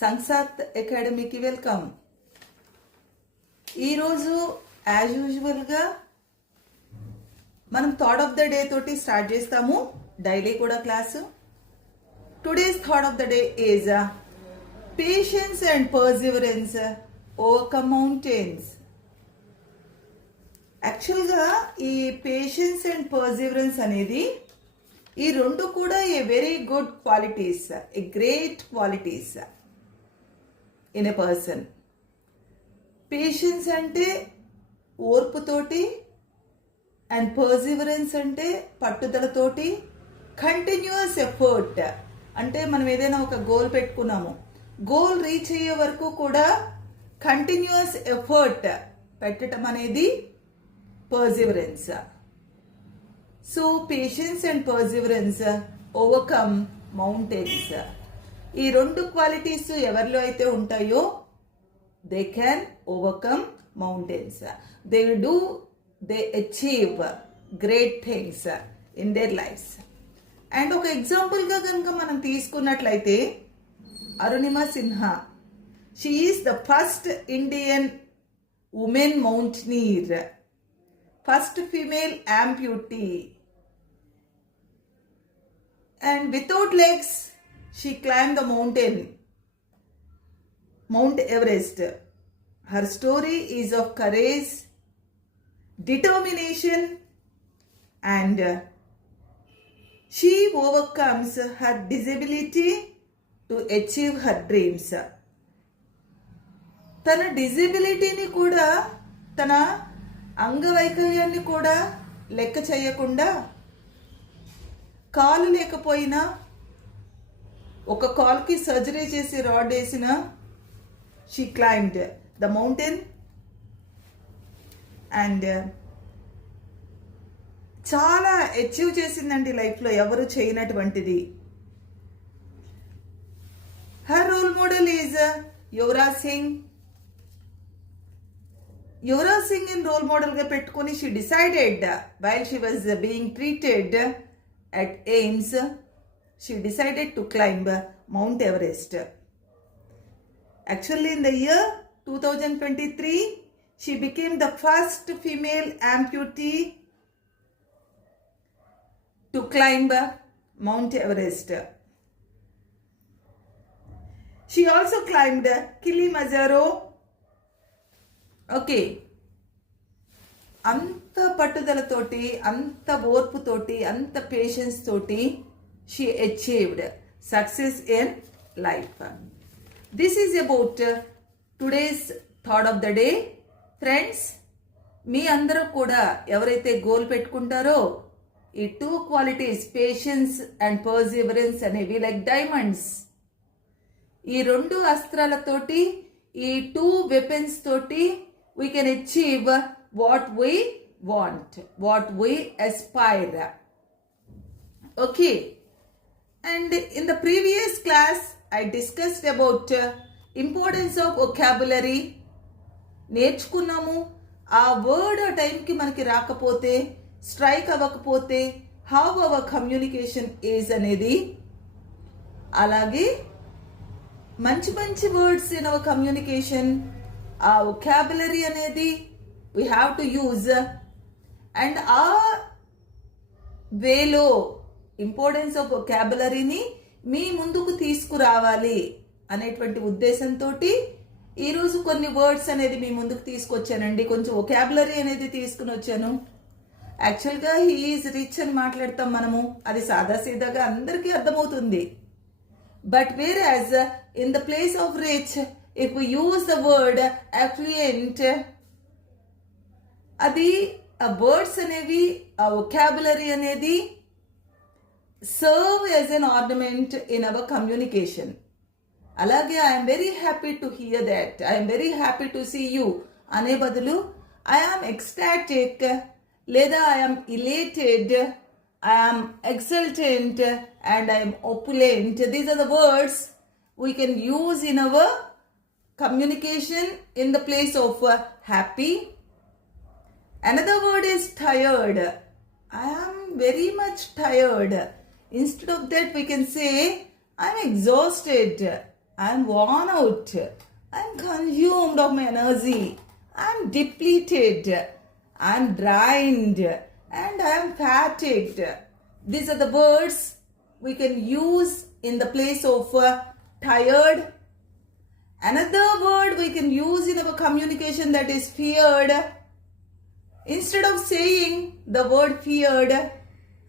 సంసాత్ అకాడమీకి వెల్కమ్. ఈరోజు యాజ్ యూజువల్గా మనం థాట్ ఆఫ్ ద డే తోటి స్టార్ట్ చేస్తాము. డైలీ కూడా class. Today's thought of the day is patience and perseverance overcome mountains. యాక్చువల్గా ఈ పేషెన్స్ అండ్ పర్సివరెన్స్ అనేది ఈ రెండు కూడా a very good qualities, a great qualities in a person. Patience అంటే ఓర్పుతోటి అండ్ పర్సివరెన్స్ అంటే పట్టుదలతోటి, కంటిన్యూస్ ఎఫర్ట్ అంటే మనం ఏదైనా ఒక గోల్ పెట్టుకున్నాము, గోల్ రీచ్ అయ్యే వరకు కూడా కంటిన్యూస్ ఎఫర్ట్ పెట్టడం అనేది perseverance. So patience and perseverance overcome mountains. ఈ రెండు క్వాలిటీస్ ఎవరిలో అయితే ఉంటాయో they can overcome mountains. They achieve great things in their lives. And ఒక ఎగ్జాంపుల్గా కనుక మనం తీసుకున్నట్లయితే Arunima Sinha, she is the first Indian woman mountaineer, first female amputee, and without legs she climbed the mountain, Mount Everest. Her story is of courage, determination, and she overcomes her disability to achieve her dreams. తన డిజబిలిటీని కూడా, తన అంగవైకల్యాన్ని కూడా లెక్క చేయకుండా, కాలు లేకపోయినా, ఒక కాలుకి సర్జరీ చేసి రాడ్ వేసిన, she climbed the mountain and చాలా అచీవ్ చేసిందండి లైఫ్లో, ఎవరు చేయనటువంటిది. Her role model is Yuvraj Singh. Yuvraj Singh in role మోడల్గా పెట్టుకుని she decided while she was being treated at AIIMS, she decided to climb mount Everest. Actually in the year 2023 she became the first female amputee to climb Mount Everest. She also climbed Kilimanjaro. Okay, అంత పట్టుదలతోటి, అంత ఓర్పుతోటి, అంత patience తోటి she achieved success in life. This is about today's thought of the day. Friends, మీ అందరూ కూడా ఎవరైతే గోల్ పెట్టుకుంటారో ఈ two qualities patience and perseverance అనేవి లైక్ డైమండ్స్, ఈ రెండు అస్త్రాలతోటి, ఈ టూ వెపన్స్ తోటి we can achieve what we want, what we aspire. Okay, and in the previous class I discussed about importance of vocabulary. నేర్చుకున్నాము ఆ వర్డ్ ఆ టైంకి మనకి రాకపోతే, స్ట్రైక్ అవ్వకపోతే హౌ అవర్ కమ్యూనికేషన్ ఈజ్ అనేది. అలాగే మంచి మంచి వర్డ్స్ ఇన్ అవర్ కమ్యూనికేషన్, ఆ వొకాబులరీ అనేది we have to use. And ఆ వేలో ఇంపార్టెన్స్ ఆఫ్ వొకాబులరీని మీ ముందుకు తీసుకురావాలి అనేటువంటి ఉద్దేశంతో ఈరోజు కొన్ని వర్డ్స్ అనేది మీ ముందుకు తీసుకొచ్చానండి. కొంచెం వొకాబులరీ అనేది తీసుకుని వచ్చాను. యాక్చువల్గా హీ ఈజ్ రిచ్ అని మాట్లాడతాం మనము, అది సాదాసీదాగా అందరికీ అర్థమవుతుంది. But where as in the place of rich, if we use the word affluent, అది ఆ వర్డ్స్ అనేవి, ఆ వొకాబులరీ అనేది serve as an ornament in our communication. అలాగే I'm very happy to hear that, I'm very happy to see you అనే బదులు I am ecstatic లేదా I am elated, I am exultant and I'm opulent. These are the words we can use in our communication in the place of happy. Another word is tired. I am very much tired. Instead of that we can say I am exhausted, I'm worn out. I'm consumed of my energy. I'm depleted. I'm drained. And I'm fatigued. These are the words we can use in the place of tired. Another word we can use in our communication, that is feared. Instead of saying the word feared,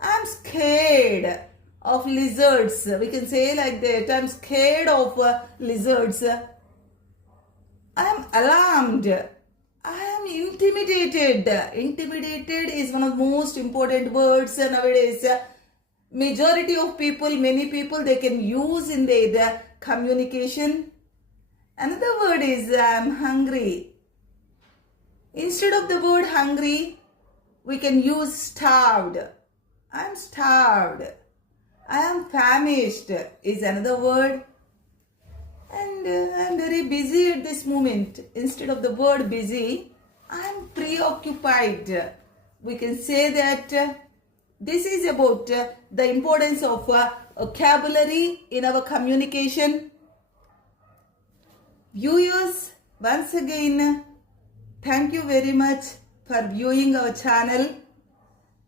I'm scared of lizards. We can say like that, I'm scared of lizards. I'm alarmed. I am intimidated. Intimidated is one of the most important words nowadays. Majority of people, many people, they can use in their communication. Another word is I'm hungry. Instead of the word hungry, we can use starved. I'm starved. I am famished is another word. And I'm very busy at this moment. Instead of the word busy, I'm preoccupied. We can say that this is about the importance of vocabulary in our communication. Viewers, once again, thank you very much for viewing our channel,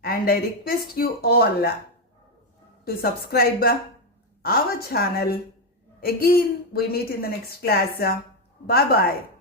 and I request you all to subscribe our channel. Again, we meet in the next class. Bye bye.